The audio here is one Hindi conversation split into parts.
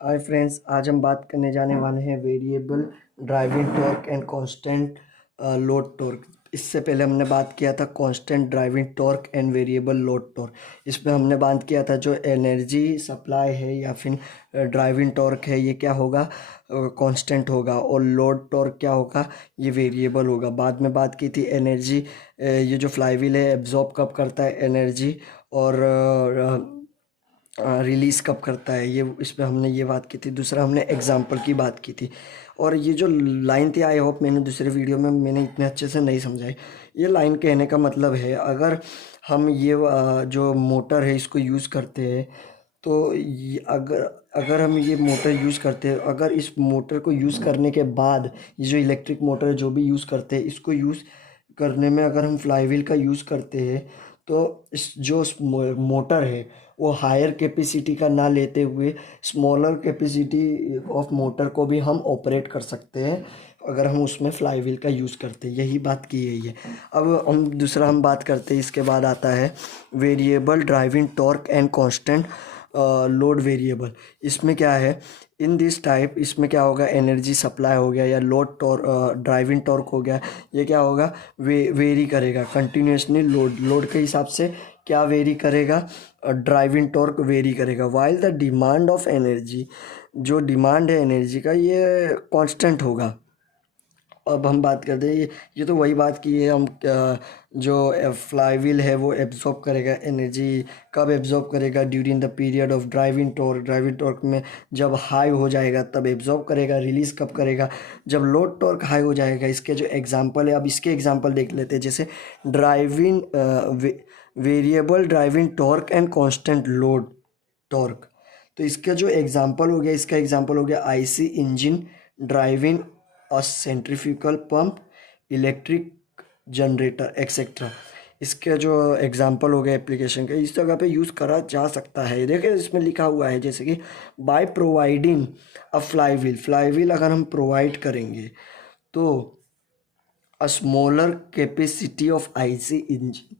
हाय फ्रेंड्स, आज हम बात करने जाने वाले हैं variable driving torque and constant load torque. इससे पहले हमने बात किया था constant driving torque and variable load torque. इसमें हमने बात किया था जो एनर्जी सप्लाई है या फिर ड्राइविंग टॉर्क है ये क्या होगा, कांस्टेंट होगा, और लोड टॉर्क क्या होगा, ये वेरिएबल होगा। बाद में बात की थी एनर्जी, ये जो फ्लाईव्हील है एब्जॉर्ब कब करता है एनर्जी, और रिलीज़ कब करता है, ये इसमें हमने ये बात की थी। दूसरा हमने एग्जाम्पल की बात की थी। और ये जो लाइन थी, आई होप मैंने दूसरे वीडियो में मैंने इतने अच्छे से नहीं समझाई। ये लाइन कहने का मतलब है, अगर हम ये जो मोटर है इसको यूज़ करते हैं, तो अगर अगर हम ये मोटर यूज़ करते हैं, अगर इस मोटर को यूज़ करने के बाद ये जो इलेक्ट्रिक मोटर जो भी यूज़ करते हैं, इसको यूज़ करने में अगर हम फ्लाईव्हील का यूज़ करते हैं, तो इस जो मोटर है वो हायर कैपेसिटी का ना लेते हुए स्मॉलर कैपेसिटी ऑफ मोटर को भी हम ऑपरेट कर सकते हैं अगर हम उसमें फ्लाईव्हील का यूज़ करते हैं। यही बात की गई है। अब हम बात करते हैं, इसके बाद आता है variable driving torque and constant load variable. इसमें क्या है, इन दिस टाइप इसमें क्या होगा, एनर्जी सप्लाई हो गया या लोड टॉर्क, ड्राइविंग टॉर्क हो गया, ये क्या होगा, वेरी करेगा कंटिन्यूसली। लोड के हिसाब से क्या वेरी करेगा, ड्राइविंग टॉर्क वेरी करेगा। While the demand of energy, जो डिमांड है एनर्जी का, ये कांस्टेंट होगा। अब हम बात करते हैं, ये तो वही बात की है हम, जो फ्लाईव्हील है वो एब्जॉर्ब करेगा एनर्जी। कब एब्जॉर्ब करेगा, during the period of driving torque. Driving torque में जब हाई हो जाएगा तब एब्जॉर्ब करेगा। रिलीज़ कब करेगा, जब लोड टॉर्क हाई हो जाएगा। इसके जो एग्जांपल है, अब इसके एग्जांपल देख लेते हैं। जैसे driving variable driving torque and constant load torque. तो इसका जो एग्जांपल हो गया, इसका एग्जांपल हो गया आईसी इंजन ड्राइविंग अ centrifugal pump, electric generator etcetera. इसके जो एग्जांपल हो गए एप्लीकेशन के, इस जगह पे यूज़ करा जा सकता है। देखिए इसमें लिखा हुआ है, जैसे कि by providing a flywheel. Flywheel अगर हम प्रोवाइड करेंगे तो a smaller capacity of IC engine,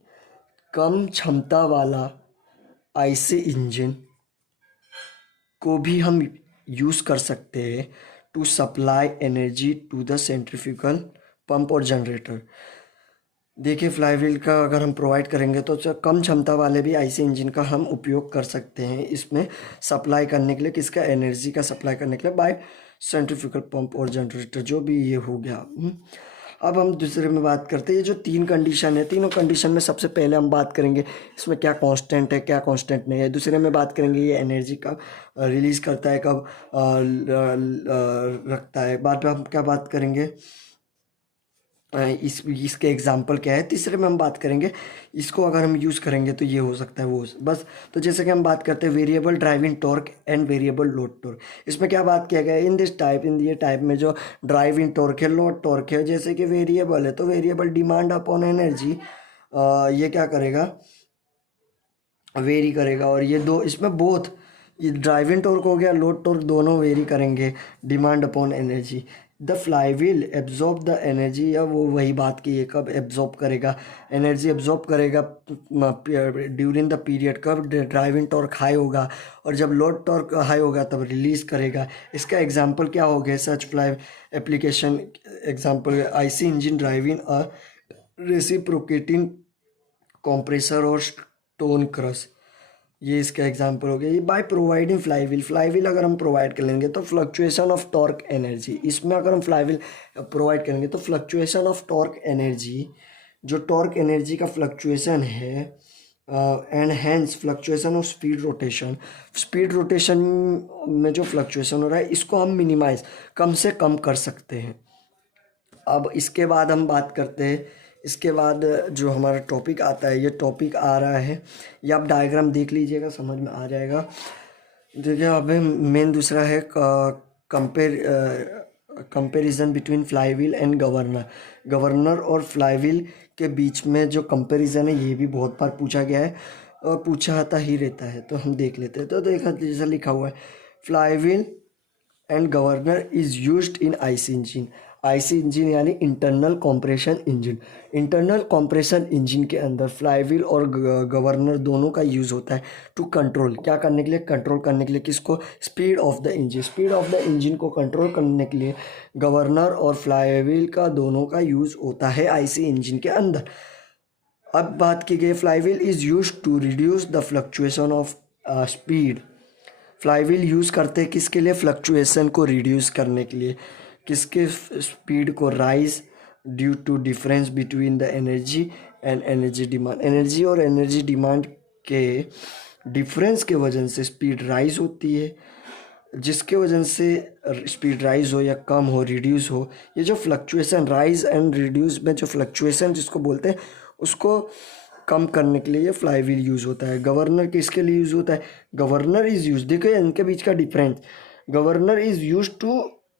कम क्षमता वाला आईसी इंजन को भी हम यूज़ कर सकते हैं to supply energy to the centrifugal pump और जनरेटर। देखिए फ्लाईव्हील का अगर हम प्रोवाइड करेंगे तो कम क्षमता वाले भी आईसी इंजन का हम उपयोग कर सकते हैं इसमें सप्लाई करने के लिए, किसका, एनर्जी का सप्लाई करने के लिए, बाय सेंट्रीफ्यूगल पंप और जनरेटर, जो भी ये हो गया। अब हम दूसरे में बात करते हैं। ये जो तीन कंडीशन है, तीनों कंडीशन में सबसे पहले हम बात करेंगे इसमें क्या कांस्टेंट है क्या कांस्टेंट नहीं है। दूसरे में बात करेंगे ये एनर्जी कब रिलीज़ करता है, कब रखता है। बाद में हम क्या बात करेंगे, इसके एग्जाम्पल क्या है। तीसरे में हम बात करेंगे इसको अगर हम यूज़ करेंगे तो ये हो सकता है वो बस। तो जैसे कि हम बात करते हैं variable driving torque and variable load torque. इसमें क्या बात किया गया है, इन ये टाइप में जो ड्राइविंग टॉर्क है, लोड टॉर्क है, जैसे कि वेरिएबल है तो वेरिएबल डिमांड अपॉन एनर्जी, ये क्या करेगा, वेरी करेगा। और ये दो इसमें बोथ, ये ड्राइविंग टॉर्क हो गया, लोड टॉर्क, दोनों वेरी करेंगे demand upon energy. The flywheel absorb the energy, या वो वही बात की है, कब एब्जॉर्ब करेगा एनर्जी, एब्जॉर्ब करेगा ड्यूरिंग द पीरियड, कब ड्राइविंग टॉर्क हाई होगा, और जब लोड टॉर्क हाई होगा तब रिलीज़ करेगा। इसका एग्जांपल क्या हो गया, such fly application example IC engine driving a reciprocating compressor और स्टोन क्रश, ये इसका एग्जांपल हो गया। ये बाय प्रोवाइडिंग फ्लाईव्हील, फ्लाईव्हील अगर हम प्रोवाइड कर लेंगे तो फ्लक्चुएशन ऑफ टॉर्क एनर्जी, इसमें अगर हम फ्लाईव्हील प्रोवाइड करेंगे तो फ्लक्चुएशन ऑफ टॉर्क एनर्जी, जो टॉर्क एनर्जी का फ्लक्चुएशन है, and hence fluctuation of speed rotation, speed rotation में जो फ्लक्चुएशन हो रहा है इसको हम मिनिमाइज, कम से कम कर सकते हैं। अब इसके बाद हम बात करते हैं, इसके बाद जो हमारा टॉपिक आता है, ये टॉपिक आ रहा है, ये आप डायग्राम देख लीजिएगा समझ में आ जाएगा। देखिए अब मेन दूसरा है comparison between flywheel and governor. Governor और फ्लाईव्हील के बीच में जो कंपैरिजन है ये भी बहुत बार पूछा गया है और पूछा आता ही रहता है, तो हम देख लेते हैं। तो देखा जैसा लिखा हुआ है, flywheel and governor is used in IC engine. IC engine यानी internal compression engine. Internal compression engine के अंदर फ्लाईव्हील और गवर्नर दोनों का यूज़ होता है टू कंट्रोल, क्या करने के लिए, कंट्रोल करने के लिए किसको, speed of the engine. Speed of the engine को कंट्रोल करने के लिए गवर्नर और फ्लाईव्हील का दोनों का यूज़ होता है आईसी इंजन के अंदर। अब बात की गई flywheel is use to reduce the fluctuation of speed. Flywheel use करते हैं किसके लिए, फ्लक्चुएशन को रिड्यूस करने के लिए, किसके, स्पीड को rise due to difference between the energy and energy demand. Energy और एनर्जी डिमांड के डिफरेंस के वजह से स्पीड राइज होती है, जिसके वजह से स्पीड राइज हो या कम हो, रिड्यूस हो, ये जो फ्लक्चुएशन राइज एंड रिड्यूस में जो फ्लक्चुएशन जिसको बोलते हैं उसको कम करने के लिए ये फ्लाईव्हील यूज़ होता है। गवर्नर किसके लिए यूज़ होता है, गवर्नर इज़ यूज, देखो इनके बीच का difference, governor is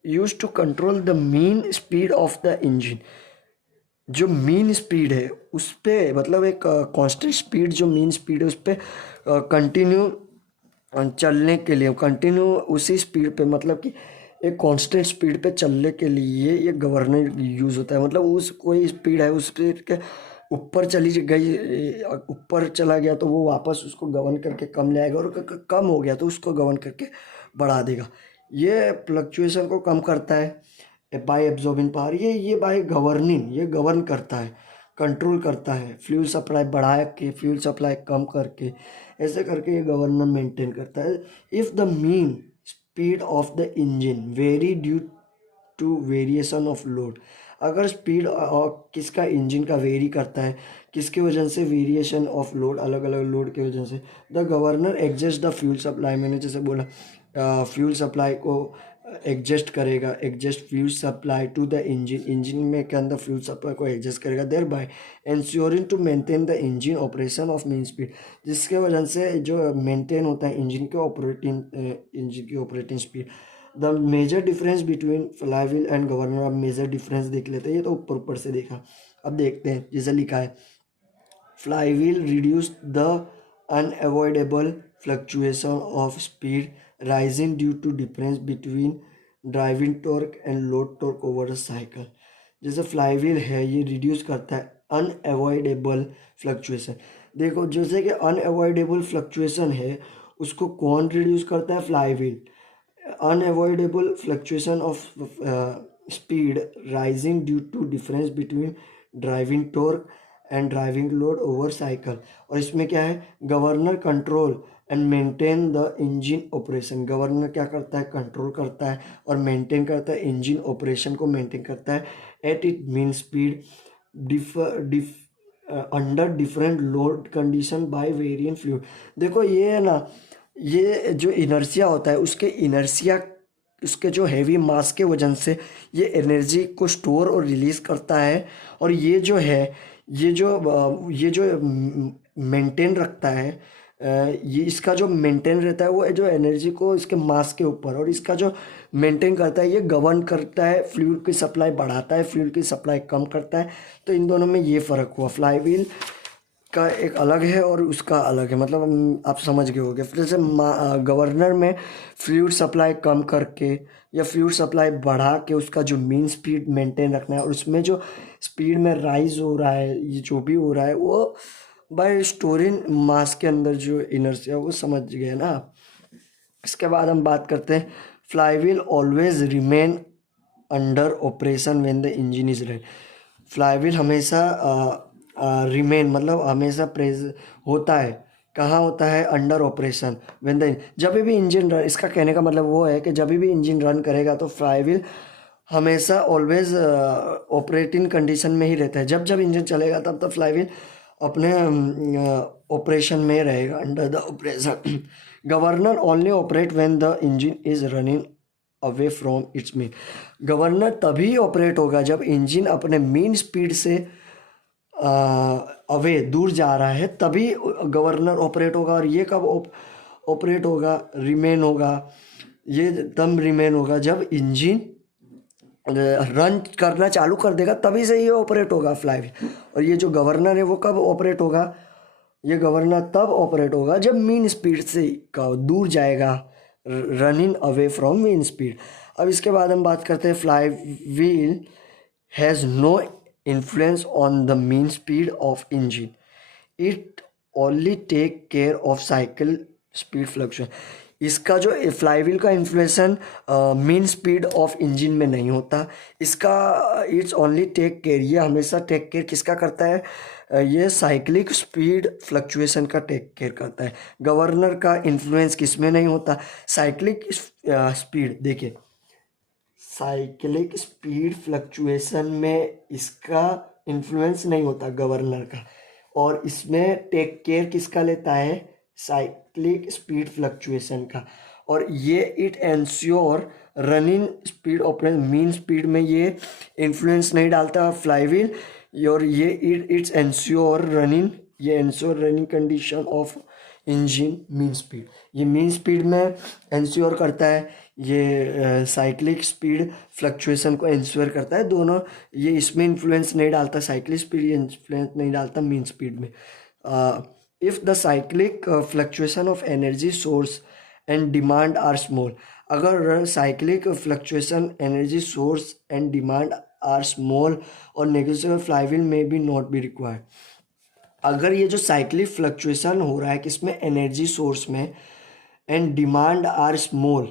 use to control the mean speed of the engine. जो मीन स्पीड है उस पर, मतलब एक कांस्टेंट स्पीड जो मीन स्पीड है उस पर कंटिन्यू चलने के लिए, कंटिन्यू उसी स्पीड पे, मतलब कि एक कांस्टेंट स्पीड पे चलने के लिए ये गवर्नर यूज़ होता है। मतलब उस कोई स्पीड है, उस स्पीड के ऊपर चली गई, ऊपर चला गया तो वो वापस उसको गवर्न करके कम ले आएगा, और कम हो गया तो उसको गवर्न करके बढ़ा देगा। ये फ्लक्चुएशन को कम करता है बाय एब्जॉर्बिंग पावर। ये बाय गवर्निंग, ये गवर्न करता है, कंट्रोल करता है, फ्यूल सप्लाई बढ़ा के फ्यूल सप्लाई कम करके, ऐसे करके ये गवर्नर मेंटेन करता है। If the mean speed of the engine vary due to variation of load, अगर स्पीड किसका, इंजन का वेरी करता है, किसकी वजह से, वेरिएशन ऑफ लोड, अलग अलग लोड की वजह से, the governor adjust the fuel supply. मैंने जैसे बोला फ्यूल सप्लाई को एडजस्ट करेगा, adjust fuel supply to the engine, engine में के अंदर फ्यूल सप्लाई को एडजस्ट करेगा, thereby ensuring to maintain the engine operation of mean speed, जिसके वजह से जो मेंटेन होता है इंजन की operating speed. The major difference between flywheel and governor. अब मेजर डिफरेंस देख लेते हैं, ये तो ऊपर ऊपर से देखा, अब देखते हैं। जैसे लिखा है flywheel reduce the unavoidable fluctuation of speed rising due to difference between driving torque and load torque over a cycle. जैसे फ्लाईव्हील है ये रिड्यूस करता है अनअवॉइडेबल फ्लक्चुएशन। देखो जैसे कि अनअवॉइडेबल फ्लक्चुएशन है उसको कौन रिड्यूस करता है, flywheel. Unavoidable fluctuation of speed rising due to difference between driving torque and driving load over cycle. और इसमें क्या है, governor control and maintain the engine operation. Governor क्या करता है, कंट्रोल करता है और मेंटेन करता है, इंजन ऑपरेशन को मेंटेन करता है at it mean speed under different load condition bye variant fluid. देखो ये है ना, ये जो इनर्शिया होता है उसके जो हैवी मास के वजन से ये एनर्जी को स्टोर और रिलीज़ करता है। और ये जो है ये जो मेंटेन रखता है, ये इसका जो मेंटेन रहता है वो जो एनर्जी को इसके मास के ऊपर, और इसका जो मेंटेन करता है ये गवर्न करता है, फ्लूइड की सप्लाई बढ़ाता है, फ्लूइड की सप्लाई कम करता है। तो इन दोनों में ये फ़र्क हुआ, फ्लाईव्हील का एक अलग है और उसका अलग है, मतलब आप समझ गए होंगे। जैसे गवर्नर में फ्लूइड सप्लाई कम करके या फ्लूइड सप्लाई बढ़ा के उसका जो मीन स्पीड मेंटेन रखना है, और उसमें जो स्पीड में राइज हो रहा है, ये जो भी हो रहा है वो बाय स्टोरिंग मास के अंदर जो इनर्शिया, वो समझ गए ना। इसके बाद हम बात करते हैं flywheel always remain under operation when the engine is run. Flywheel हमेशा रिमेन मतलब हमेशा प्रेज होता है, कहाँ होता है, अंडर ऑपरेशन व्हेन द, जब भी इंजन रन, इसका कहने का मतलब वो है कि जब भी इंजन रन करेगा तो फ्लाईव्हील हमेशा ऑलवेज ऑपरेटिंग कंडीशन में ही रहता है। जब जब इंजन चलेगा तब तब फ्लाईव्हील अपने ऑपरेशन में रहेगा, under the operation. Governor only operate when the engine is running away from its mean. Governor तभी ऑपरेट होगा जब इंजन अपने मीन स्पीड से अवे दूर जा रहा है, तभी गवर्नर ऑपरेट होगा। और ये कब ऑपरेट होगा, रिमेन होगा, ये तब रिमेन होगा जब इंजन रन करना चालू कर देगा, तभी से ये ऑपरेट होगा फ्लाईव्हील। और ये जो गवर्नर है वो कब ऑपरेट होगा, ये गवर्नर तब ऑपरेट होगा जब मीन स्पीड से दूर जाएगा, running away from mean speed. अब इसके बाद हम बात करते हैं flywheel has no influence on the mean speed of engine, it only take care of cycle speed fluctuation. इसका जो फ्लाईव्हील का influence on mean speed of engine में नहीं होता, इसका इट्स ओनली टेक केयर, ये हमेशा टेक केयर किसका करता है, ये साइक्लिक स्पीड फ्लक्चुएशन का टेक केयर करता है। गवर्नर का इन्फ्लुएंस किस में नहीं होता, साइक्लिक स्पीड, देखिए साइक्लिक स्पीड फ्लक्चुएशन में इसका इन्फ्लुएंस नहीं होता गवर्नर का, और इसमें टेक केयर किसका लेता है, साइक्लिक स्पीड फ्लक्चुएशन का। और ये it ensure running speed operation, mean speed में ये इन्फ्लुएंस नहीं डालता फ्लाईव्हील, और ये इट्स एंश्योर रनिंग, ये ensure running condition of engine mean speed, ये मीन स्पीड में एंश्योर करता है, ये साइक्लिक स्पीड फ्लक्चुएशन को इंश्योर करता है। दोनों ये इसमें इन्फ्लुएंस नहीं डालता, साइक्लिक स्पीड इन्फ्लुएंस नहीं डालता मीन स्पीड में। If the cyclic fluctuation of energy source and demand are small, अगर cyclic fluctuation energy source and demand are small और नेगोशिएबल फ्लाईव्हील में बी नॉट बी रिक्वायर्ड। अगर ये जो साइक्लिक फ्लक्चुएशन हो रहा है किसमें, एनर्जी सोर्स में, एंड डिमांड आर स्मॉल,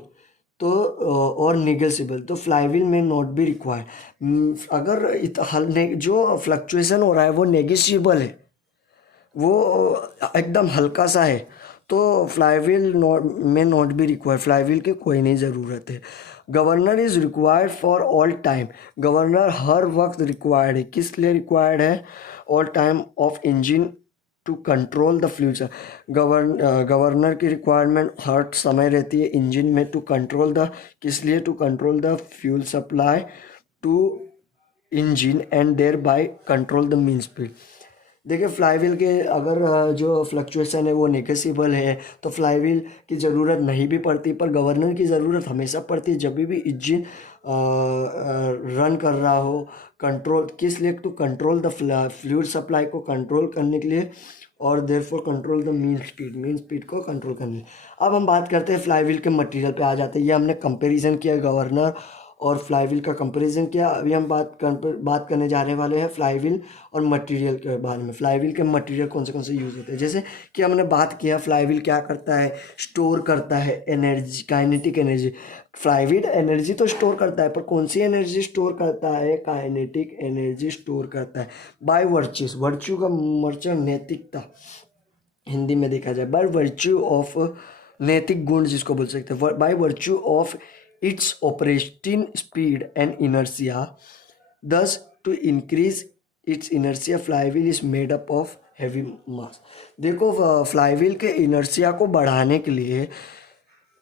तो और नेगोशिएबल, तो फ्लाईव्हील में नॉट बी रिक्वायर्ड। अगर जो फ्लक्चुएशन हो रहा है वो नेगोशिएबल है, वो एकदम हल्का सा है, तो फ्लाईव्हील में नॉट बी रिक्वायर्ड, फ्लाईव्हील की कोई नहीं ज़रूरत है। Governor is required for all time, governor हर वक्त रिक्वायर्ड है, किस लिए रिक्वायर्ड है, all time of engine to control the future. Governor की रिक्वायरमेंट हर समय रहती है इंजन में, टू कंट्रोल द, किस लिए, to control the fuel supply to engine and thereby control the mean speed. देखिए फ्लाईव्हील के अगर जो फ्लक्चुएशन है वो नेगोशिएबल है तो फ्लाईव्हील की ज़रूरत नहीं भी पड़ती, पर गवर्नर की ज़रूरत हमेशा पड़ती है जब भी इंजन रन कर रहा हो, कंट्रोल किस लिए, to control the fluid supply को कंट्रोल करने के लिए, और therefore control the mean speed को कंट्रोल करने के लिए। अब हम बात करते हैं फ्लाईव्हील के मटेरियल पे आ जाते हैं। ये हमने कंपैरिजन किया गवर्नर और फ्लाईव्हील का कंपैरिजन किया। अभी हम बात करने जाने वाले हैं फ्लाईव्हील और मटेरियल के बारे में। फ्लाईव्हील के मटेरियल कौन से यूज़ होते हैं, जैसे कि हमने बात किया फ्लाईव्हील क्या करता है, स्टोर करता है energy, kinetic energy. Flywheel energy तो स्टोर करता है, पर कौन सी एनर्जी स्टोर करता है, काइनेटिक एनर्जी स्टोर करता है बाय वर्च्यूज, वर्च्यू का मर्चन नैतिकता हिंदी में देखा जाए, बाय वर्च्यू ऑफ, नैतिक गुण जिसको बोल सकते हैं, by virtue of its operating speed and inertia, thus to increase its inertia flywheel is made up of heavy mass. देखो फ्लाईव्हील के इनर्शिया को बढ़ाने के लिए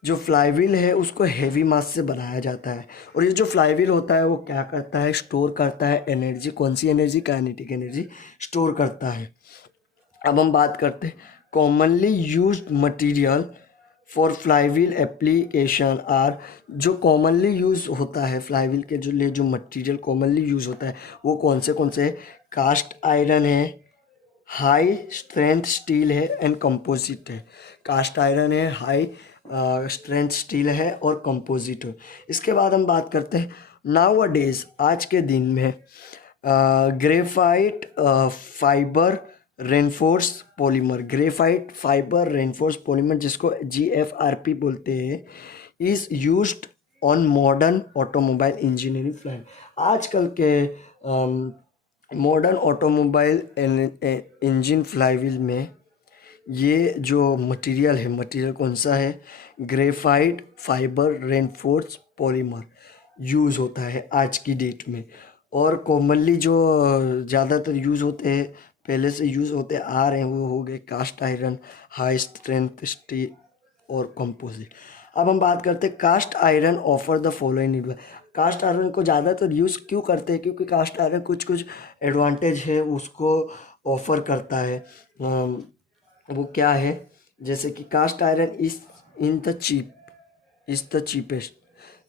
जो फ्लाईव्हील है उसको हैवी मास से बनाया जाता है, और ये जो फ्लाईव्हील होता है वो क्या करता है, स्टोर करता है एनर्जी, कौन सी एनर्जी, काइनेटिक एनर्जी स्टोर करता है। अब हम बात करते हैं commonly used material for flywheel application are, जो कॉमनली यूज़ होता है फ्लाईव्हील के जो लिए जो मटेरियल कॉमनली यूज़ होता है वो कौन से है, कास्ट आयरन है, हाई स्ट्रेंथ स्टील है एंड कंपोजिट है। कास्ट आयरन है, हाई स्ट्रेंथ स्टील है और कंपोजिट है। इसके बाद हम बात करते हैं नाउ अ डेज, आज के दिन में graphite fibre reinforce polymer, graphite fibre reinforce polymer जिसको GFRP बोलते हैं, is used on modern automobile engineering flight. आजकल के मॉडर्न ऑटोमोबाइल इंजन फ्लाईव्हील में ये जो मटेरियल है, मटेरियल कौन सा है, graphite fibre reinforce polymer use होता है आज की डेट में। और कॉमनली जो ज़्यादातर यूज़ होते हैं, पहले से यूज़ होते आ रहे हैं, वो हो गए cast iron, high strength steel और कंपोजिट। अब हम बात करते हैं cast iron offer the following. Cast iron को ज़्यादातर यूज़ क्यों करते हैं, क्योंकि कास्ट आयरन कुछ एडवांटेज है उसको ऑफ़र करता है। वो क्या है, जैसे कि cast iron is the cheapest,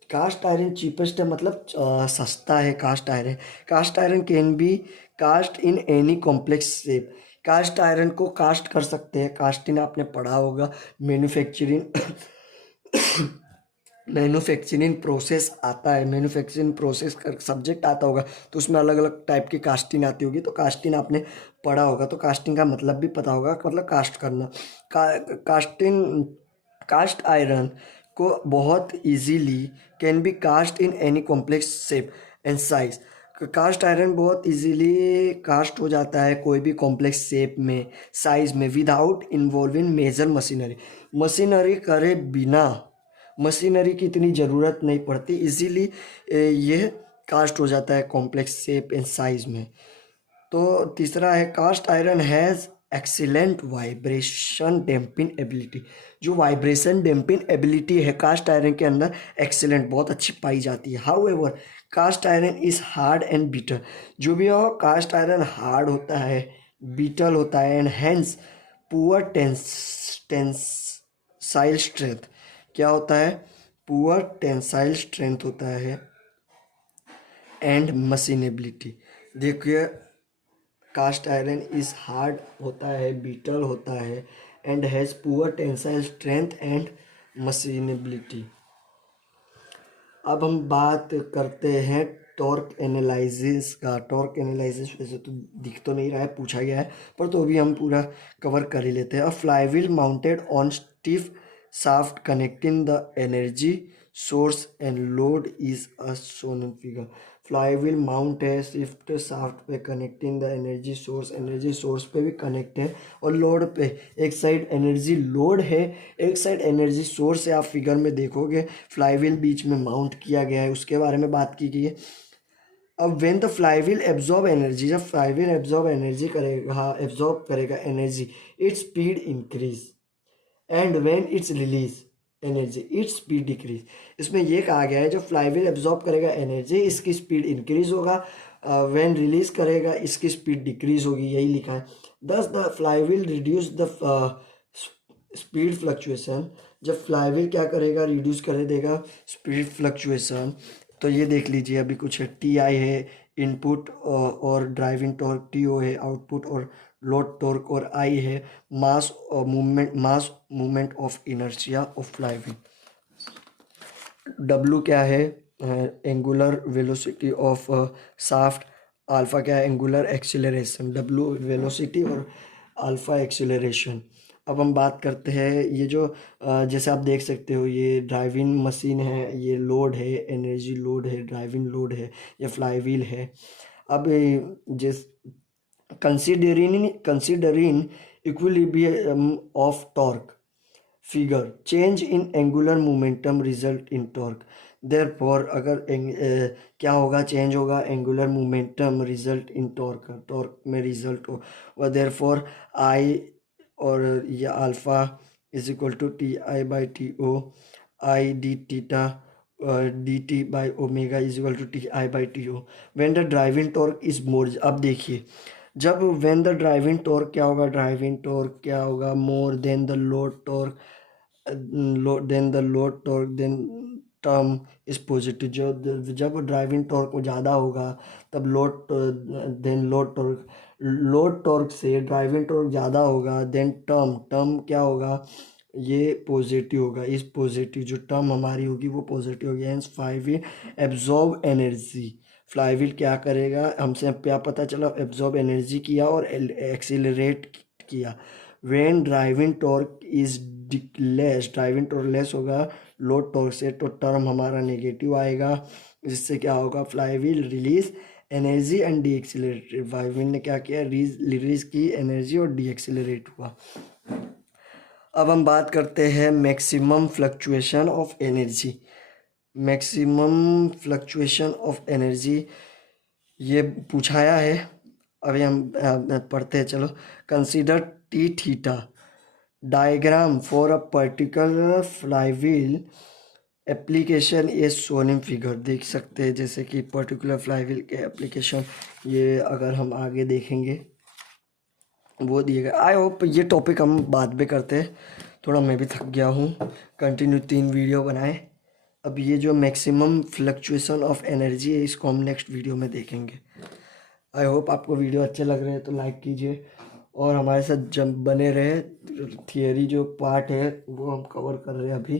cast iron cheapest है, मतलब सस्ता है cast iron. Cast iron can be cast in any complex shape, cast iron को कास्ट कर सकते हैं, कास्टिंग आपने पढ़ा होगा मैन्युफैक्चरिंग मैन्युफैक्चरिंग प्रोसेस आता है, मैन्युफैक्चरिंग प्रोसेस का सब्जेक्ट आता होगा तो उसमें अलग अलग टाइप की कास्टिंग आती होगी। तो कास्टिंग आपने पढ़ा होगा तो कास्टिंग का मतलब भी पता होगा, मतलब कास्ट करना। कास्टिंग, कास्ट आयरन को बहुत easily can be cast in any complex shape and size. Cast iron बहुत इजीली कास्ट हो जाता है कोई भी कॉम्प्लेक्स शेप में, साइज में, without involving major machinery. Machinery करे बिना, मशीनरी की इतनी ज़रूरत नहीं पड़ती, इजीली यह कास्ट हो जाता है कॉम्प्लेक्स शेप एंड साइज में। तो तीसरा है cast iron has excellent vibration damping ability. जो वाइब्रेशन डैम्पिंग एबिलिटी है कास्ट आयरन के अंदर एक्सीलेंट, बहुत अच्छी पाई जाती है। However cast iron is hard and brittle. जो भी हो कास्ट आयरन हार्ड होता है, बीटल होता है, and hence poor tensile strength. क्या होता है? पुअर टेंसाइल स्ट्रेंथ होता है एंड मशीनेबिलिटी। देखिए कास्ट आयरन इज हार्ड होता है, बीटल होता है, and has poor tensile strength and machinability. अब हम बात करते हैं टॉर्क एनालिसिस का। टॉर्क एनालिसिस वैसे तो दिख तो नहीं रहा है, पूछा गया है, पर तो भी हम पूरा कवर कर ही लेते हैं। A flywheel mounted on stiff shaft connecting the energy source and load is a shown figure. Flywheel mount है स्विफ्ट शाफ्ट पे, कनेक्टिंग द एनर्जी सोर्स पे भी कनेक्ट है, और लोड पे, एक साइड एनर्जी लोड है, एक साइड एनर्जी सोर्स है। आप फिगर में देखोगे फ्लाईव्हील बीच में माउंट किया गया है, उसके बारे में बात की गई है। अब when the flywheel absorb energy, जब फ्लाईव्हील एब्जॉर्ब करेगा energy, its speed increase, and when it's release energy its speed decrease. इसमें यह कहा गया है जब फ्लाईव्हील एब्जॉर्ब करेगा एनर्जी इसकी स्पीड इंक्रीज होगा, व्हेन रिलीज करेगा इसकी स्पीड डिक्रीज होगी, यही लिखा है। दस the flywheel reduce the speed fluctuation. जब फ्लाईव्हील क्या करेगा? रिड्यूस कर देगा स्पीड फ्लक्चुएशन। तो ये देख लीजिए, अभी कुछ है, टी आई है इनपुट और ड्राइविंग टॉर्क, टी ओ है आउटपुट और लोड टॉर्क, और आई है मास और movement of inertia of flywheel. W क्या है? Angular velocity of shaft. Alpha क्या है? Angular acceleration. डब्लू वेलोसिटी और अल्फा एक्सीलरेशन। अब हम बात करते हैं ये जो जैसे आप देख सकते हो ये ड्राइविंग मशीन है, ये लोड है, एनर्जी लोड है, ड्राइविंग लोड है, ये फ्लाईव्हील है। अब जिस considering equilibrium of torque figure, change in angular momentum result in torque। therefore अगर क्या होगा? चेंज होगा angular momentum, result in torque, torque में रिजल्ट हो। और therefore आई और ये alpha is equal to T I by T O, I D theta D T by omega is equal to T I by T O. When the driving torque is more, अब देखिए जब वेन द ड्राइविंग टॉर्क क्या होगा? ड्राइविंग टॉर्क क्या होगा? More than the load torque, load torque then term is positive. जो जब ड्राइविंग टॉर्क ज़्यादा होगा तब लोड टॉर्क, लोड टॉर्क से ड्राइविंग टॉर्क ज़्यादा होगा, देन टर्म क्या होगा? ये पॉजिटिव होगा। इस पॉजिटिव जो टर्म हमारी होगी वो पॉजिटिव होगी। Hence flywheel absorb energy. Flywheel क्या करेगा? हमसे क्या पता चला? एब्जॉर्ब एनर्जी किया और एक्सीलरेट किया। When driving torque is less, driving torque less होगा लोड टॉर्क से, तो टर्म हमारा नेगेटिव आएगा, जिससे क्या होगा? Flywheel release energy and D accelerate. Flywheel ने क्या किया? रिलीज की एनर्जी और डी एक्सीलरेट हुआ। अब हम बात करते हैं maximum fluctuation of energy. Maximum fluctuation of energy ये पूछाया है, अभी हम पढ़ते हैं, चलो। Consider T theta diagram for a particular flywheel application ये शोन इन फिगर। देख सकते हैं जैसे कि पर्टिकुलर फ्लाईव्हील के एप्लीकेशन, ये अगर हम आगे देखेंगे वो दिएगा। आई होप ये टॉपिक हम बाद में करते हैं, थोड़ा मैं भी थक गया हूँ, कंटिन्यू 3 वीडियो बनाए। अब ये जो मैक्सिमम फ्लक्चुएशन ऑफ एनर्जी है इसको हम नेक्स्ट वीडियो में देखेंगे। आई होप आपको वीडियो अच्छे लग रहे हैं तो लाइक कीजिए और हमारे साथ जब बने रहे। थियरी जो पार्ट है वो हम कवर कर रहे हैं अभी।